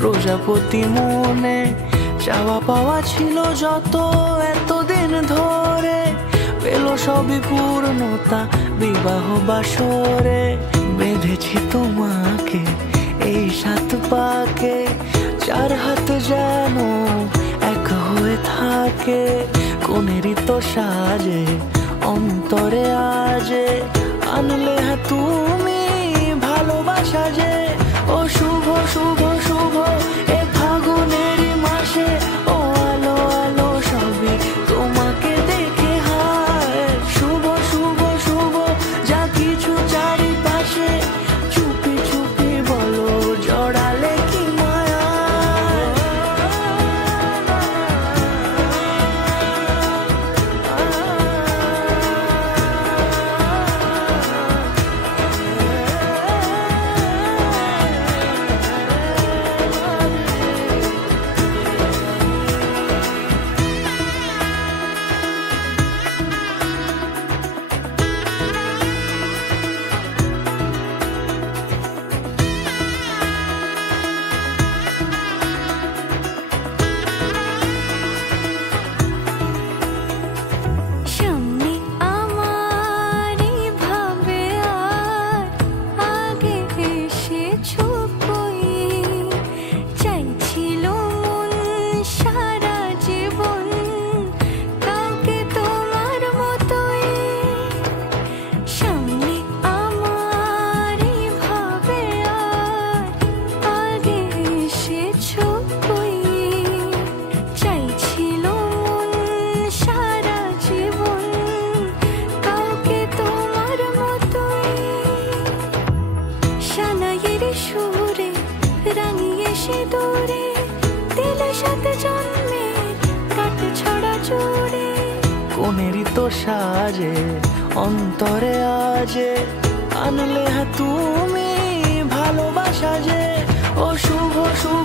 প্রজাপতি মনে চাওয়া পাওয়া ছিল যত এতদিন ধরে, পেল সবই পূর্ণতা বিবাহ বাসরে। বেঁধেছি তোমাকে এই সাত পাকে, চার হাত যেন এক হয়ে থাকে। কোনেরই তো সাজে অন্তরে আজে, আনলে হ্যাঁ তুমি ভালোবাসা যে। ও শুভ শুভ শুভ এ ফাগুনেরই মাসে, ও আলো আলো সবই তোমাকে দেখে হায়। শুভ শুভ শুভ যা কিছু চারিপাশে, চুপি চুপি বলো জড়ালে কি মায়া। কোনেরই তো সাজে অন্তরে আজে, আনলে হ্যাঁ তুমি ভালোবাসা যে। ও শুভ শুভ